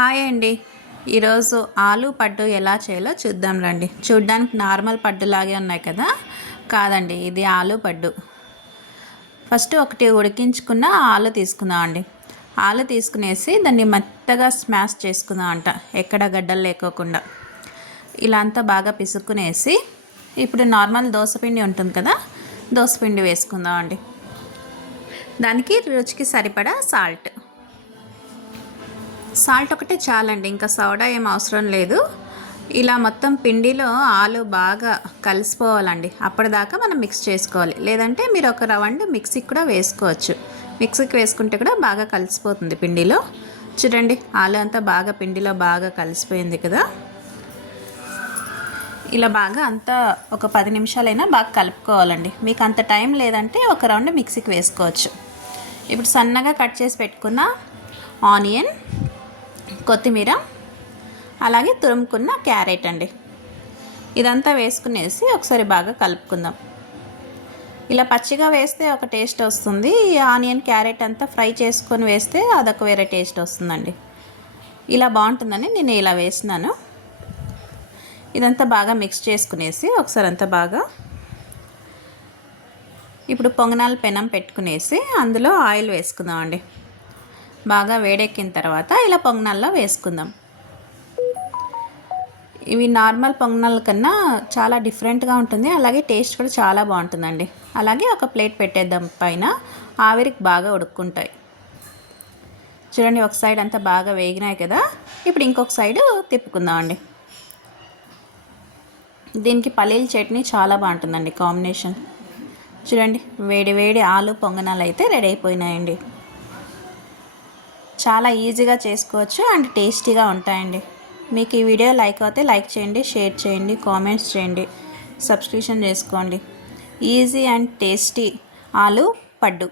Hi అండి. ఈరోజు ఆలు పడ్డు ఎలా చేయాలో చూద్దాం రండి. చూడ్డానికి నార్మల్ పడ్డులాగే ఉన్నాయి కదా? కాదండి ఇది ఆలు పడ్డు. ఫస్ట్ ఒకటి ఉడికించుకున్న ఆలు తీసుకుందాం అండి. ఆలు తీసుకునేసి దాన్ని మెత్తగా స్మాష్ చేసుకుందాం అంట ఎక్కడ గడ్డలు లేకోకుండా. ఇలా అంతా బాగా పిసుక్కునేసి ఇప్పుడు నార్మల్ దోసపిండి ఉంటుంది కదా దోసపిండి వేసుకుందాం అండి. దానికి రుచికి సరిపడా సాల్ట్. సాల్ట్ ఒకటే చాలండి ఇంకా సోడా ఏం అవసరం లేదు. ఇలా మొత్తం పిండిలో ఆలు బాగా కలిసిపోవాలండి. అప్పటిదాకా మనం మిక్స్ చేసుకోవాలి. లేదంటే మీరు ఒక రవండి మిక్సీకి కూడా వేసుకోవచ్చు. మిక్సీకి వేసుకుంటే కూడా బాగా కలిసిపోతుంది పిండిలో. చూడండి ఆలు అంతా బాగా పిండిలో బాగా కలిసిపోయింది కదా. ఇలా బాగా అంతా ఒక పది నిమిషాలైనా బాగా కలుపుకోవాలండి. మీకు అంత టైం లేదంటే ఒక రౌండ్ మిక్సీకి వేసుకోవచ్చు. ఇప్పుడు సన్నగా కట్ చేసి పెట్టుకున్న ఆనియన్ కొత్తిమీర అలాగే తురుముకున్న క్యారెట్ అండి. ఇదంతా వేసుకునేసి ఒకసారి బాగా కలుపుకుందాం. ఇలా పచ్చిగా వేస్తే ఒక టేస్ట్ వస్తుంది. ఆనియన్ క్యారెట్ అంతా ఫ్రై చేసుకొని వేస్తే అదొక వేరే టేస్ట్ వస్తుందండి. ఇలా బాగుంటుందని నేను ఇలా వేసినాను. ఇదంతా బాగా మిక్స్ చేసుకునేసి ఒకసారి అంతా బాగా ఇప్పుడు పొంగనాలు పెనం పెట్టుకునేసి అందులో ఆయిల్ వేసుకుందాం అండి బాగా వేడెక్కిన తర్వాత ఇలా పొంగనాల్లో వేసుకుందాం. ఇవి నార్మల్ పొంగనాల కన్నా చాలా డిఫరెంట్గా ఉంటుంది. అలాగే టేస్ట్ కూడా చాలా బాగుంటుందండి. అలాగే ఒక ప్లేట్ పెట్టేద్దాం. పైన ఆవిరికి బాగా ఉడుక్కుంటాయి. చూడండి ఒక సైడ్ అంతా బాగా వేగినాయి కదా. ఇప్పుడు ఇంకొక సైడు తిప్పుకుందామండి. దీనికి పల్లీల చట్నీ చాలా బాగుంటుందండి కాంబినేషన్. చూడండి వేడి వేడి ఆలు పొంగనాలు అయితే రెడీ అయిపోయినాయండి. చాలా ఈజీగా చేసుకోవచ్చు అండ్ టేస్టీగా ఉంటాయండి. మీకు ఈ వీడియో లైక్ అయితే లైక్ చేయండి షేర్ చేయండి కామెంట్స్ చేయండి సబ్స్క్రిప్షన్ చేసుకోండి. ఈజీ అండ్ టేస్టీ ఆలు పడ్డు.